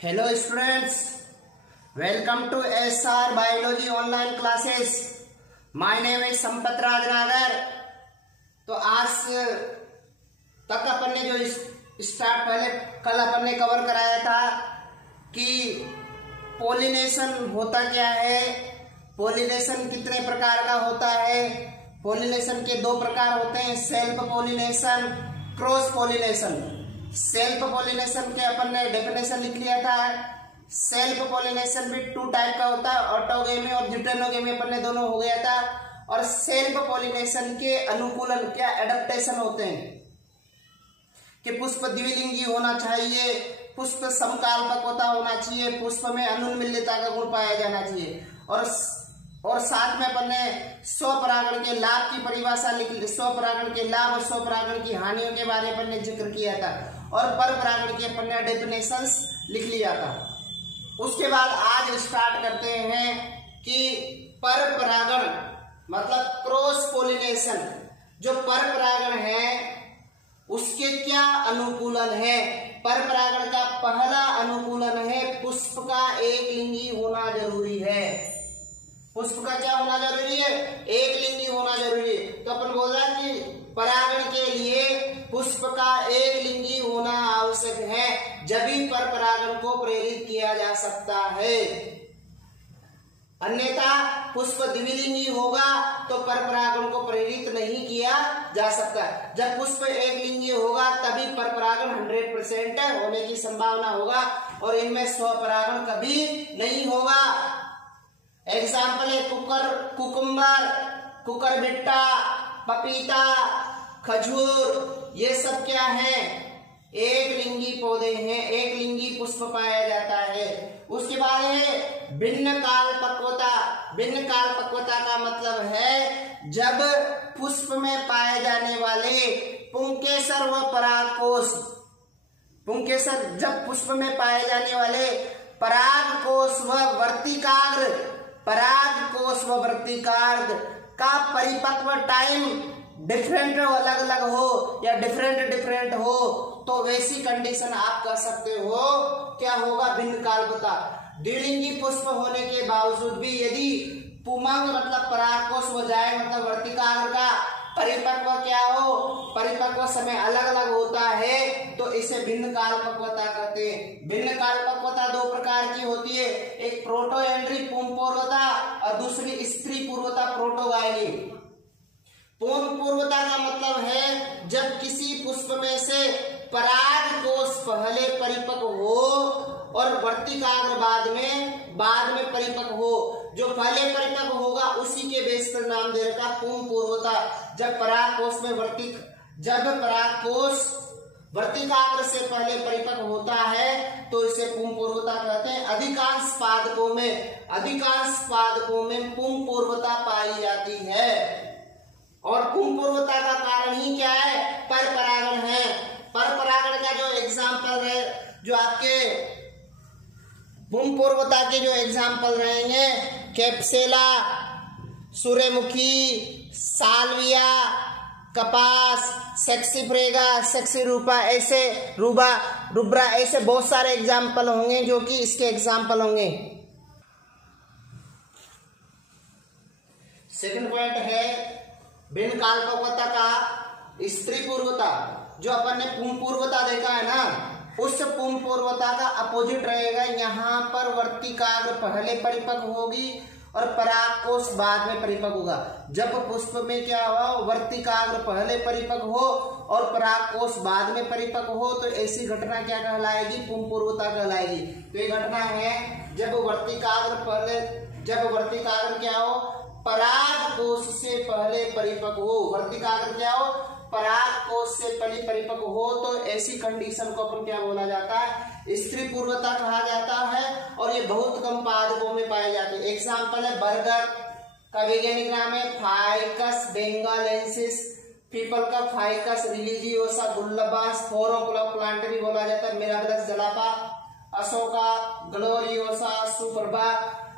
Hello students, welcome to SR biology online classes. My name is Sampat Rajnagar. तो आज तक अपन ने जो पहले कल अपन ने कवर कराया था कि पॉलिनेशन होता क्या है, पॉलिनेशन कितने प्रकार का होता है। पॉलिनेशन के दो प्रकार होते हैं, self pollination, cross pollination. Self pollination के अपन ने डेफिनेशन लिख लिया था। सेल्फ पॉलिनेशन भी टू टाइप का होता है, ऑटोगेमी और ड्यूटेनोगेमी अपन ने दोनों हो गया था। और सेल्फ पॉलिनेशन के अनुकूलन क्या एडेप्टेशन होते हैं कि पुष्प द्विलिंगी होना चाहिए, पुष्प समकालपक्वता होना चाहिए, पुष्प में अनुन्मिल्यता का गुण पाया जाना चाहिए। और साथ में अपन ने स्वपरागण के लाभ की परिभाषा लिख ली, स्वपरागण के लाभ और स्वपरागण की हानियों के बारे में अपन ने जिक्र किया था। और परपरागण के अपन ने डेफिनेशंस लिख लिया था। उसके बाद आज स्टार्ट करते हैं कि परपरागण मतलब क्रॉस पोलिनेशन। जो परपरागण है उसके क्या अनुकूलन है। परपरागण का पहला अनुकूलन है पुष्प का एक लिंगी होना जरूरी है। पुष्प का क्या होना जरूरी है? एक लिंगी होना जरूरी है। तो अपन बोल रहा है कि परागण के लिए पुष्प का एक लिंगी होना आवश्यक है, जभी पर परागण को प्रेरित किया जा सकता है। अन्यथा पुष्प द्विलिंगी होगा तो परपरागण को प्रेरित नहीं किया जा सकता। जब पुष्प एक लिंगी होगा तभी परपरागण 100% होने की संभावना होगा और इनमें स्वपरागण कभी नहीं होगा। एग्जाम्पल है कुकुम्बर, कुकरबिट्टा, पपीता, खजूर, ये सब क्या है? एक लिंगी पौधे हैं, एक लिंगी पुष्प पाया जाता है। उसके बाद है भिन्न काल पक्वता। भिन्न काल पक्वता का मतलब है जब पुष्प में पाए जाने वाले पुंकेसर व परागकोश, पुंकेसर जब पुष्प में पाए जाने वाले परागकोश व वर्तिकाग्र, परागकोश व वर्तिकाग्र का परिपक्व टाइम डिफरेंट अलग अलग हो या डिफरेंट हो तो वैसी कंडीशन आप कर सकते हो। क्या होगा? भिन्न कालपता। द्विलिंगी पुष्प होने के बावजूद भी यदि पुमंग मतलब परागकोश हो जाए, मतलब वर्तिकाग्र का परिपक्व क्या हो, परिपक्व समय अलग अलग होता है, तो इसे भिन्न काल पक्वता कहते हैं। भिन्न काल पक्वता दो प्रकार की होती है, एक प्रोटोएंड्री पुंप पूर्वता और दूसरी स्त्री पूर्वता प्रोटोगायनी। पूर्ण पूर्वता का मतलब है जब किसी पुष्प में से परागकोश पहले परिपक्व हो और वर्तिकाग्र बाद में परिपक्व हो। जो पहले परिपक्व होगा उसी के बेस पर नाम दे रखा पूर्ण पूर्वता। जब परागकोश वर्तिकाग्र से पहले परिपक्व होता है तो इसे पुंग पूर्वता कहते हैं। अधिकांश पादपों में पुंग पूर्वता पाई जाती है। और पुंग पूर्वता का कारण ही क्या है? परपरागण है। परपरागण का जो एग्जाम्पल है, जो आपके पुंग पूर्वता के जो एग्जाम्पल रहेंगे, कैप्सेला, सूर्यमुखी, सालविया, कपास, सेक्सीफ्रेगा, सेक्सीरूपा, ऐसे रुब्रा, ऐसे बहुत सारे एग्जाम्पल होंगे जो कि इसके एग्जाम्पल होंगे। सेकंड पॉइंट है भिन्न काल पक्वता का स्त्री पूर्वता। जो अपन ने पुंग पूर्वता देखा है ना, उस पुंग पूर्वता का अपोजिट रहेगा। यहाँ पर वर्तिकाग्र पहले परिपक्व होगी और परागकोश बाद में परिपक्व होगा। जब पुष्प में क्या हुआ, वर्तिकाग्र पहले परिपक्व हो और परागकोश बाद में परिपक्व हो तो ऐसी घटना क्या कहलाएगी? पुंग पूर्वता कहलाएगी। तो ये घटना है जब वर्तिकाग्र क्या हो, परागकोश से पहले परिपक्व हो। वर्तिकाग्र क्या हो, परागकोश से पहले परिपक्व हो तो ऐसी कंडीशन को अपन क्या बोला जाता है? स्त्री पूर्वता कहा जाता है। और ये बहुत कम पादपों में पाए जाते हैं। एग्जाम्पल है बरगद का वैज्ञानिक नाम है फाइकस बेंगालेंसिस, पीपल का फाइकस रिलीजियोसा, गुल्लबास फोरोक्लोक प्लांटरी बोला जाता है, मिराबिलस जलापा, अशोका ग्लोरियोसा, सुप्रभा,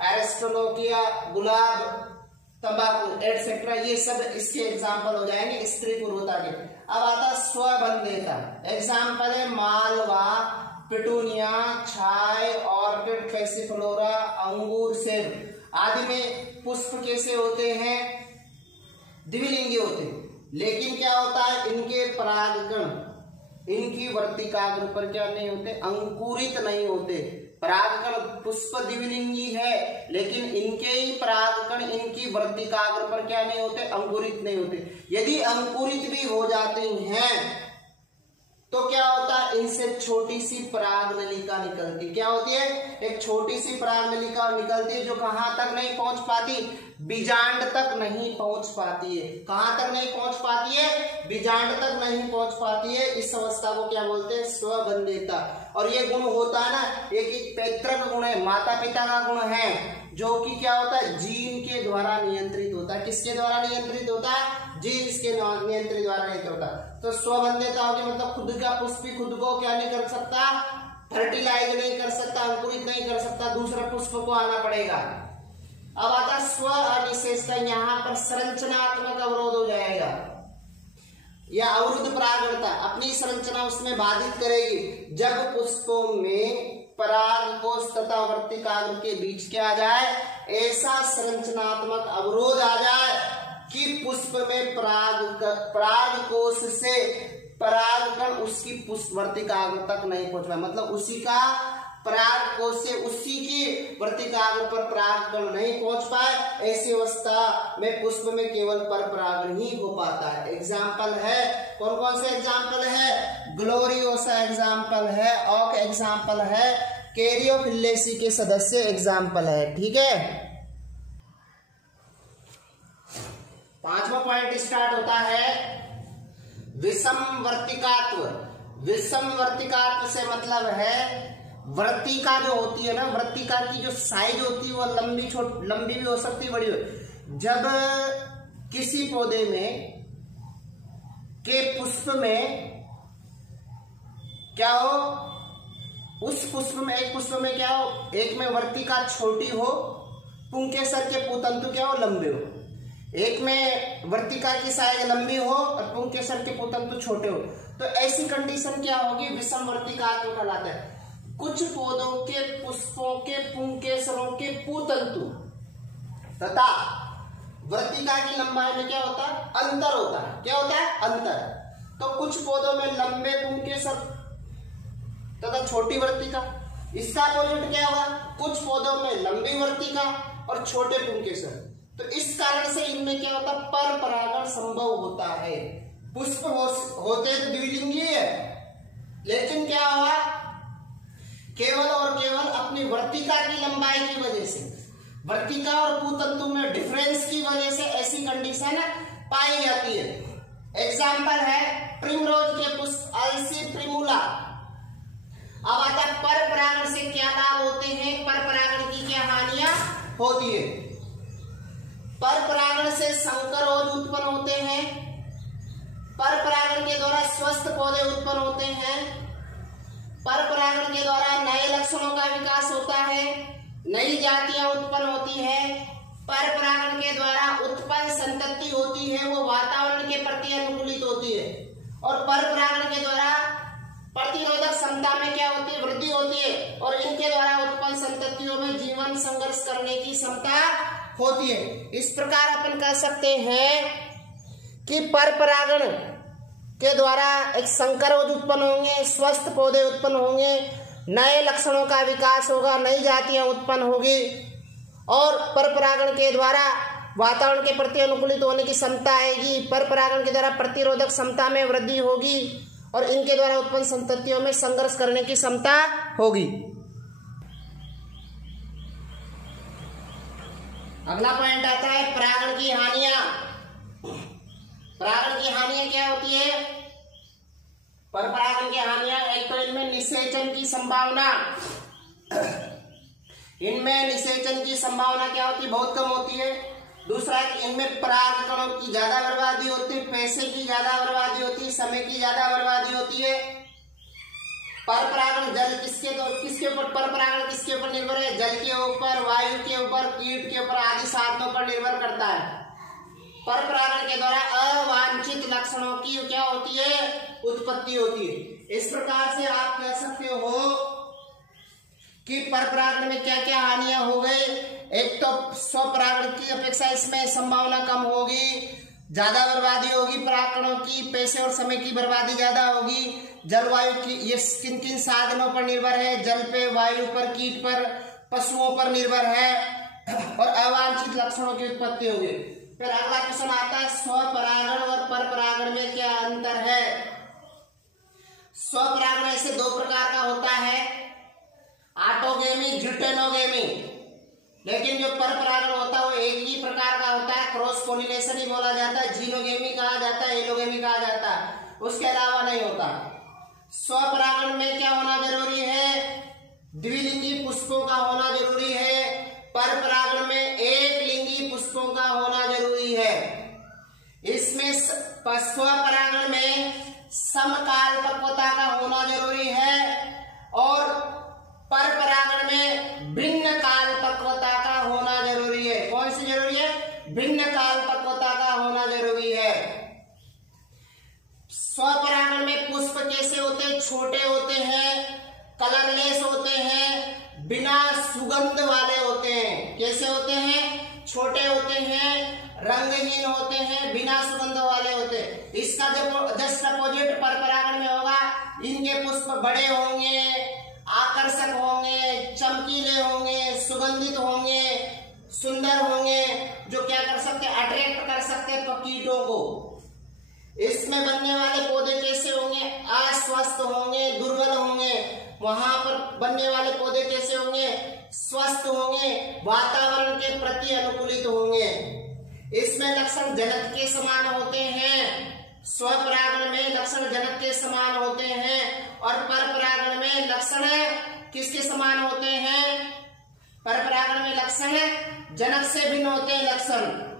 एरिस्टोलोकिया, गुलाब, तंबाकू एटसेट्रा, ये सब इसके एग्जाम्पल हो जाएंगे स्त्री पूर्वता के। अब आता स्वबंधेता। एग्जाम्पल है मालवा, पिटूनिया, छाय, ऑर्किड, पैसिफलोरा, अंगूर, सेब आदि में पुष्प कैसे होते हैं? द्विलिंगी होते हैं। लेकिन क्या होता है, इनके परागकण इनकी वर्तिकाग्र पर क्या नहीं होते? अंकुरित नहीं होते। परागकण पुष्प द्विलिंगी है, लेकिन इनके ही परागकण इनकी वर्तिकाग्र पर क्या नहीं होते? अंकुरित नहीं होते। यदि अंकुरित भी हो जाते हैं तो क्या होता है? इनसे छोटी सी पराग नलिका निकलती। क्या होती है? एक छोटी सी पराग नलिका निकलती है जो कहां तक नहीं पहुंच पाती? बीजांड तक नहीं पहुंच पाती है। कहां तक नहीं पहुंच पाती है? बीजांड तक नहीं पहुंच पाती है। इस अवस्था को क्या बोलते हैं? स्वबंधिता। और ये गुण होता है ना, एक पैतृक गुण है, माता पिता का गुण है, जो कि क्या होता है? जीन के द्वारा नियंत्रित होता है। किसके द्वारा नियंत्रित होता है? जीन्स के नियंत्रित द्वारा नियंत्रित होता है। तो स्वबंधिता होगी मतलब खुद का पुष्प खुद को क्या नहीं कर सकता? फर्टिलाइज नहीं कर सकता, अंकुरित नहीं कर सकता, दूसरा पुष्प को आना पड़ेगा। अब आता स्व अनिषेचता, यहाँ पर संरचनात्मक अवरोध हो जाएगा या अवरुद्ध परागणता अपनी संरचना उसमें बाधित करेगी जब पुष्पों में परागकोश तथा वर्तिकाग्र के बीच क्या आ जाए? ऐसा संरचनात्मक अवरोध आ जाए कि पुष्प में परागकोश से परागकण उसकी पुष्प वर्तिकाग्र तक नहीं पहुंच पाए। मतलब उसी का परागकोश से उसी की वर्तिकाग्र पर परागकण नहीं पहुंच पाए। ऐसी अवस्था में पुष्प में केवल पर परागण ही हो पाता है। एग्जाम्पल है, कौन कौन से एग्जाम्पल है? ग्लोरियोसा एग्जाम्पल है, ऑक एग्जाम्पल है, कैरियोफिलेसी के सदस्य एग्जाम्पल है। ठीक है, पांचवा पॉइंट स्टार्ट होता है विषम वर्तिकात्व। विषम वर्तिकात्व से मतलब है वर्तिका जो होती है ना, वर्तिका की जो साइज होती है वो लंबी भी हो सकती है, बड़ी हो। जब किसी पौधे में के पुष्प में क्या हो, उस पुष्प में एक पुष्प में क्या हो, एक में वर्तिका छोटी हो, पुंकेसर के पुतंतु क्या हो? लंबे हो। एक में वर्तिका की साइज लंबी हो और पुंकेसर के पुतंतु छोटे हो। तो ऐसी कंडीशन क्या होगी? विषम वर्तिकात्व कहलाता है। कुछ पौधों के पुष्पों के पुंकेसरों के पुतंतु तथा वर्तिका की लंबाई में क्या होता है? अंतर होता है। क्या होता है? अंतर। तो कुछ पौधों में लंबे पुंकेसर तथा छोटी वर्तिका। इसका अपोजिट क्या होगा? कुछ पौधों में लंबी वर्तिका और छोटे पुंकेसर। तो इस कारण से इनमें क्या होता है? पर परागण संभव होता है। पुष्प होते तो द्विलिंगी है, लेकिन क्या हुआ? केवल और केवल अपनी वर्तिका की लंबाई की वजह से, वर्तिका और पुतंतु में डिफरेंस की वजह से ऐसी कंडीशन पाई जाती है। एग्जाम्पल है प्रिमरोज के पुष्प, अलसी प्रिमुला। अब आता है पर परागण से क्या लाभ होते हैं, पर परागण की क्या हानियां होती है। पर परागण से संकरोज उत्पन्न होते हैं। पर परागण के द्वारा स्वस्थ पौधे उत्पन्न होते हैं। पर परागण के द्वारा नए लक्षणों का विकास होता है, नई जातियां उत्पन्न होती है। पर परागण के द्वारा उत्पन्न संतति होती है वो वातावरण के प्रति अनुकूलित होती है। और पर परागण के द्वारा प्रतिरोधक क्षमता में क्या होती है? वृद्धि होती है। और इनके द्वारा उत्पन्न संततियों में जीवन संघर्ष करने की क्षमता होती है। इस प्रकार अपन कह सकते हैं कि पर परागण के द्वारा एक संकरोज उत्पन्न होंगे, स्वस्थ पौधे उत्पन्न होंगे, नए लक्षणों का विकास होगा, नई जातियां उत्पन्न होगी। और पर परागण के द्वारा वातावरण के प्रति अनुकूलित होने की क्षमता आएगी। पर परागण के द्वारा प्रतिरोधक क्षमता में वृद्धि होगी और इनके द्वारा उत्पन्न संततियों में संघर्ष करने की क्षमता होगी। अगला पॉइंट आता है परागण की हानियां। परागण की हानियां क्या होती है? पर परागण की हानियां, एक तो इनमें निषेचन की संभावना, इनमें निषेचन की संभावना क्या होती है? बहुत कम होती है। दूसरा है कि इनमें परागकणों की ज्यादा बर्बादी होती है, पैसे की ज्यादा बर्बादी होती है, समय की ज्यादा बर्बादी होती है। पर परागण जल किसके ऊपर, पर परागण किसके ऊपर निर्भर है? जल के ऊपर, वायु के ऊपर, कीट के ऊपर आदि साधनों पर निर्भर करता है। पर परागण के द्वारा अवांछित लक्षणों की क्या होती है, उत्पत्ति होती है। इस प्रकार से आप कह सकते हो कि परपरागण में क्या क्या हानियां हो गई। एक तो स्वपरागण की अपेक्षा इसमें संभावना कम होगी, ज्यादा बर्बादी होगी परागणों की, पैसे और समय की बर्बादी ज्यादा होगी। जलवायु की ये किन किन साधनों पर निर्भर है, जल पे, वायु पर, कीट पर, पशुओं पर निर्भर है और अवांछित लक्षणों की उत्पत्ति होगी। फिर अगला क्वेश्चन आता है स्वपरागण और परपरागण में क्या अंतर है। स्वपरागण ऐसे दो प्रकार का होता है, ऑटोगेमी, ज्यूटेनोगेमी। लेकिन जो परपरागण होता है वो एक ही प्रकार का होता है, क्रॉस पोलिनेशन ही बोला जाता है, जीनोगेमी कहा जाता है, एलोगेमी कहा जाता है, उसके अलावा नहीं होता। स्वपरागण में क्या होना जरूरी है, द्विलिंगी पुष्पों का होना जरूरी है। परपरागण में एक लिंगी पुष्पों का होना जरूरी है। इसमें स्वपरागण में समकाल पक्वता का होना जरूरी है और परपरागण में भिन्न काल पक्वता का होना जरूरी है। कौन सी जरूरी है, भिन्न काल पक्वता का होना जरूरी है। स्वपरागण में पुष्प कैसे होते हैं, छोटे होते हैं, कलरलेस होते हैं, बिना सुगंध वाले होते हैं। कैसे होते हैं, छोटे होते हैं, रंगहीन होते हैं, बिना सुगंध वाले होते हैं। इसका जस्ट अपोजिट परपरागण में होगा, इनके पुष्प बड़े होंगे, आकर्षक होंगे, चमकीले होंगे, सुगंधित होंगे, सुंदर होंगे, जो क्या कर सकते हैं, अट्रैक्ट कर सकते हैं कीटों को। इसमें बनने वाले पौधे कैसे होंगे, अस्वस्थ होंगे, दुर्बल होंगे। वहां पर बनने वाले पौधे कैसे होंगे, स्वस्थ होंगे, वातावरण के प्रति अनुकूलित होंगे। इसमें लक्षण जनक के समान होते हैं। स्वपरागण में लक्षण जनक के समान होते हैं और परपरागण में लक्षण किसके समान होते हैं, परपरागण में लक्षण जनक से भिन्न होते हैं लक्षण।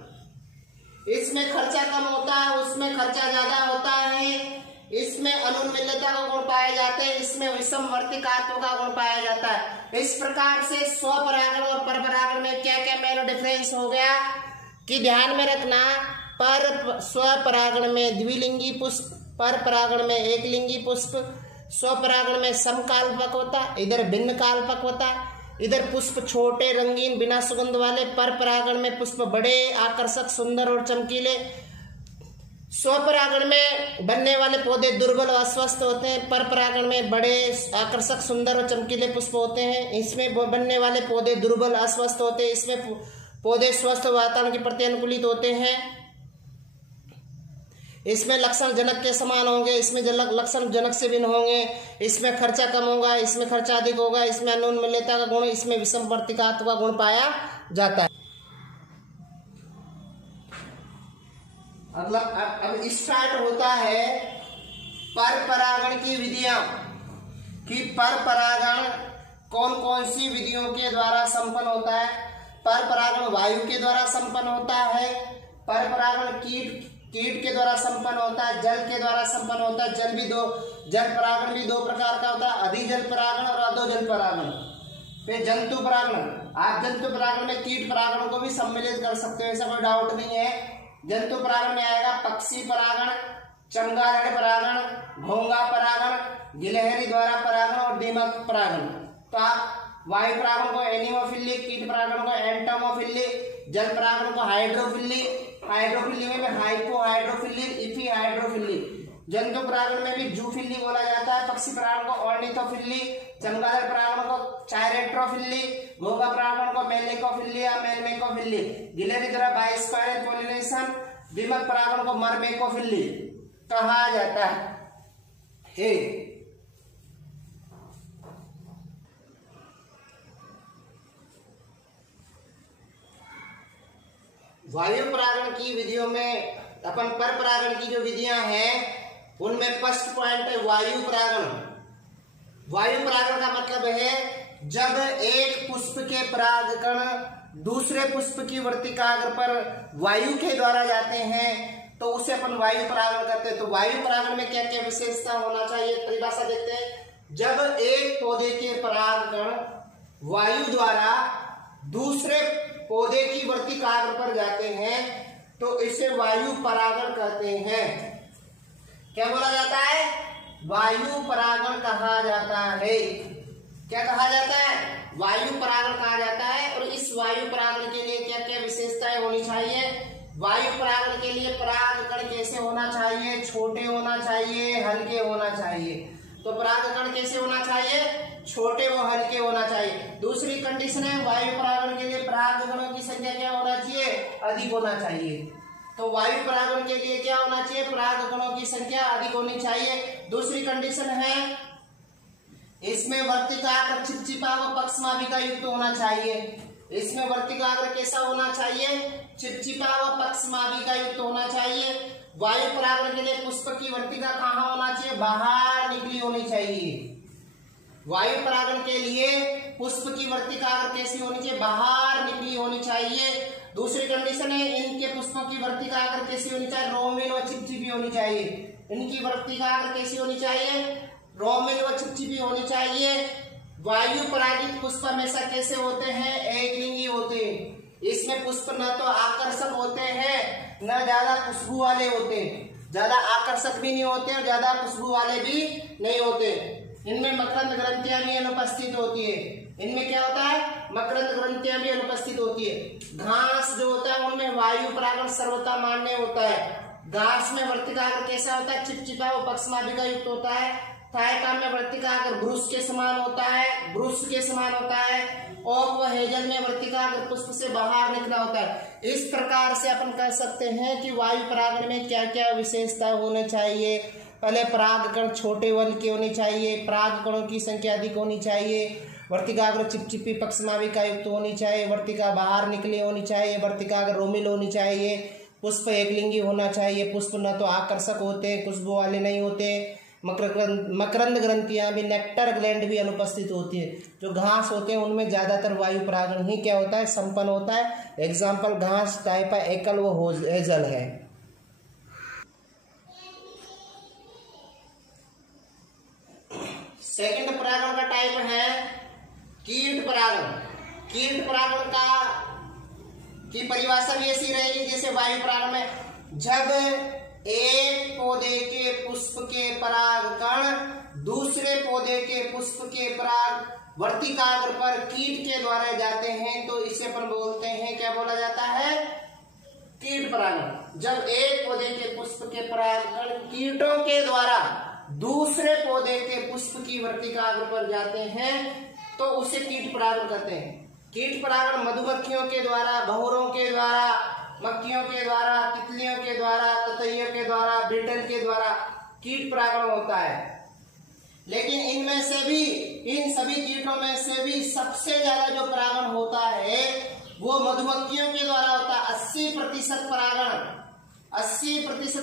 इसमें खर्चा कम होता है, उसमें खर्चा ज्यादा होता है। इसमें अनुन्मिलता का गुण पाए जाते हैं, इसमें विषमवर्तिकात्व का गुण पाया जाता है। इस प्रकार से स्वपरागण और परपरागण में क्या क्या मेन डिफरेंस हो गया कि ध्यान में रखना। पर स्वपरागण में द्विलिंगी पुष्प, परपरागण में एक लिंगी पुष्प। स्वपरागण में समकाल पक्वता, इधर भिन्न काल पक्वता, इधर पुष्प छोटे, रंगीन, बिना सुगंध वाले। परपरागण में पुष्प बड़े, आकर्षक, सुंदर और चमकीले। स्वपरागण में बनने वाले पौधे दुर्बल और अस्वस्थ होते हैं, परपरागण में बड़े, आकर्षक, सुंदर और चमकीले पुष्प होते हैं। इसमें बनने वाले पौधे दुर्बल, अस्वस्थ होते हैं, इसमें पौधे स्वस्थ वातावरण के प्रति अनुकूलित होते हैं। इसमें लक्षण जनक के समान होंगे, इसमें लक्षण जनक से भिन्न होंगे। इसमें खर्चा कम होगा, इसमें खर्चा अधिक होगा। इसमें अनुन्मिलता का गुण, इसमें विषमवर्तिकात्व का गुण पाया जाता है। अगला अब स्टार्ट होता है परपरागण की विधियां कि परपरागण कौन कौन सी विधियों के द्वारा संपन्न होता है। परपरागण वायु के द्वारा संपन्न होता है, परपरागण कीट के द्वारा संपन्न होता है, जल के द्वारा संपन्न होता है। जल परागण भी दो प्रकार का होता है, अधिजल परागण और अधोजल परागण। फिर जंतु परागण, आप जंतु परागण में कीट परागण को भी सम्मिलित कर सकते हो, ऐसा कोई डाउट नहीं है। जंतु परागण में आएगा पक्षी परागण, चमगादड़ परागण, घोंगा परागण, गिलहरी द्वारा परागण और दीमक परागण। तो आप वायु परागण को एनिमोफिली, कीट परागण को एंटोमोफिली, जल परागण को हाइड्रोफिली, हाइड्रोफिली में हाइपोहाइड्रोफिली, इफीहाइड्रोफिली। जंतु परागण में भी जूफिली बोला जाता है, पक्षी परागण को ऑर्निथोफिली, चमगादड़ परागण को चायरेट्रोफिली, घोंगा परागण को मेलेकोफिली या मेलमेकोफिली, गिलहरी द्वारा बाइस्पाइरल पोलिनेशन, दीमक परागण को मरमेकोफिली कहा जाता है। वायु परागण की विधियों में अपन परपरागण की जो विधियां हैं उनमें फर्स्ट पॉइंट है वायु परागण। वायु परागण का मतलब है जब एक पुष्प के परागकण दूसरे पुष्प की वर्तिकाग्र पर वायु के द्वारा जाते हैं तो उसे अपन वायु परागण कहते हैं। तो वायु परागण में क्या क्या विशेषता होना चाहिए, परिभाषा देखते हैं। जब एक पौधे के परागकण वायु द्वारा दूसरे पौधे की वर्तिकाग्र पर जाते हैं तो इसे वायु परागण कहते हैं। क्या बोला जाता है? वायु परागण कहा जाता है। क्या कहा जाता है? वायु परागण कहा जाता है। और इस वायु परागण के लिए क्या क्या विशेषताएं होनी चाहिए? वायु परागण के लिए परागकण कैसे होना चाहिए? छोटे होना चाहिए, हल्के होना चाहिए। तो परागकण कैसे होना चाहिए? छोटे व हल्के होना चाहिए। दूसरी कंडीशन है वायु परागण के लिए परागकणों की संख्या क्या होना चाहिए? अधिक होना चाहिए। तो वायु परागण के लिए क्या होना चाहिए? परागकणों की संख्या अधिक होनी चाहिए। दूसरी कंडीशन है इसमें वर्तिकाग्र चिपचिपा व पक्षमाविका युक्त होना चाहिए। इसमें वर्तिकाग्र कैसा होना चाहिए? चिपचिपा व पक्षमाविका युक्त होना चाहिए। वायु परागण के लिए पुष्प की वर्तिका कहाँ होना चाहिए? बाहर निकली होनी चाहिए। वायु परागण के लिए पुष्प की वर्तिकाग्र कैसी होनी चाहिए? बाहर निकली होनी चाहिए। दूसरी कंडीशन है इनके पुष्पों की वर्तिकाग्र कैसी होनी चाहिए? रोमिन व चिपचिपी होनी चाहिए। इनकी वर्तिकाग्र कैसी होनी चाहिए? रोमिन व चिपचिपी होनी चाहिए। वायु परागित पुष्प हमेशा कैसे होते हैं? एकलिंगी होते हैं। इसमें पुष्प न तो आकर्षक होते हैं न ज्यादा खुशबू वाले होते हैं। ज्यादा आकर्षक भी नहीं होते और ज्यादा खुशबू वाले भी नहीं होते। इनमें मकरंद ग्रंथियां भी अनुपस्थित होती है। इनमें क्या होता है? मकरंद ग्रंथियां भी अनुपस्थित होती है। घास जो होता है उनमें वायु परागण सर्वथा मान्य होता है। घास में वर्तिकाग्र कैसा होता है? चिपचिपा व पक्षमाविका युक्त होता है। थायका में वर्तिकाग्र ब्रुश के समान होता है, ब्रुश के समान होता है। ओक व हेजल में वर्तिकाग्र पुष्प से बाहर निकला होता है। इस प्रकार से अपन कह सकते हैं कि वायु परागण में क्या क्या विशेषता होने चाहिए। पहले परागकण छोटे वल के होने चाहिए, परागकणों की संख्या अधिक होनी चाहिए, वर्तिकाग्र चिपचिपी पक्षमाविका युक्त होनी चाहिए, वर्तिका बाहर निकली होनी चाहिए, वर्तिकाग्र रोमिल होनी चाहिए, पुष्प एकलिंगी होना चाहिए। पुष्प न तो आकर्षक होते, खुशबू वाले नहीं होते। मकरंद ग्रंथियां भी, नेक्टर ग्लैंड भी अनुपस्थित होती है। जो घास होते हैं उनमें ज्यादातर वायु परागण ही क्या होता है? संपन्न होता है। एग्जाम्पल घास, टाइपा, एकल व हेजल है। सेकंड परागण का टाइप है कीट परागण। कीट परागण का की परिभाषा भी ऐसी रहेगी जैसे वायु परागण में जब एक पौधे के पुष्प के परागकण दूसरे पौधे के पुष्प के पराग वर्तिकाग्र पर कीट के द्वारा जाते हैं तो इसे अपन बोलते हैं, क्या बोला जाता है? कीट परागण। जब एक पौधे के पुष्प के परागकण कीटों के द्वारा दूसरे पौधे के पुष्प की वर्तिकाग्र पर जाते हैं तो उसे कीट परागण कहते हैं। कीट परागण मधुमक्खियों के द्वारा, भंवरों के द्वारा, मक्खियों के द्वारा, तितलियों के द्वारा, ततैयों के द्वारा, बीटल के द्वारा कीट परागण होता है। लेकिन इनमें से भी, इन सभी कीटों में से भी सबसे ज्यादा जो परागण होता है वो मधुमक्खियों के द्वारा होता है। 80%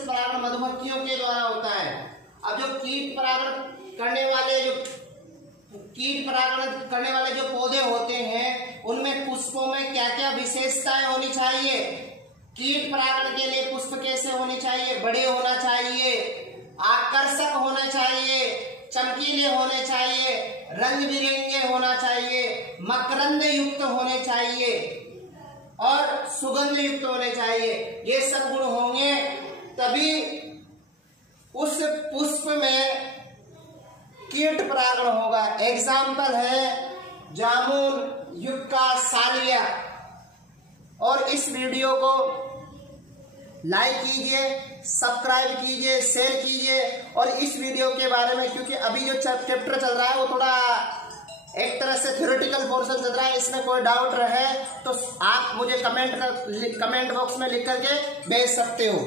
परागण मधुमक्खियों के द्वारा होता है। अब जो कीट परागण करने वाले जो पौधे होते हैं उनमें पुष्पों में क्या क्या विशेषताएं होनी चाहिए? कीट परागण के लिए पुष्प कैसे होने चाहिए? बड़े होना चाहिए, आकर्षक होना चाहिए, चमकीले होने चाहिए, रंग बिरंगे होना चाहिए, मकरंद युक्त होने चाहिए और सुगंध युक्त होने चाहिए। ये सब गुण होंगे तभी उस पुष्प में कीट परागण होगा। एग्जाम्पल है जामुन, युक्का, सालिया। और इस वीडियो को लाइक कीजिए, सब्सक्राइब कीजिए, शेयर कीजिए। और इस वीडियो के बारे में, क्योंकि अभी जो चैप्टर चल रहा है वो थोड़ा एक तरह से थ्योरेटिकल पोर्शन चल रहा है, इसमें कोई डाउट रहे तो आप मुझे कमेंट बॉक्स में लिख करके भेज सकते हो।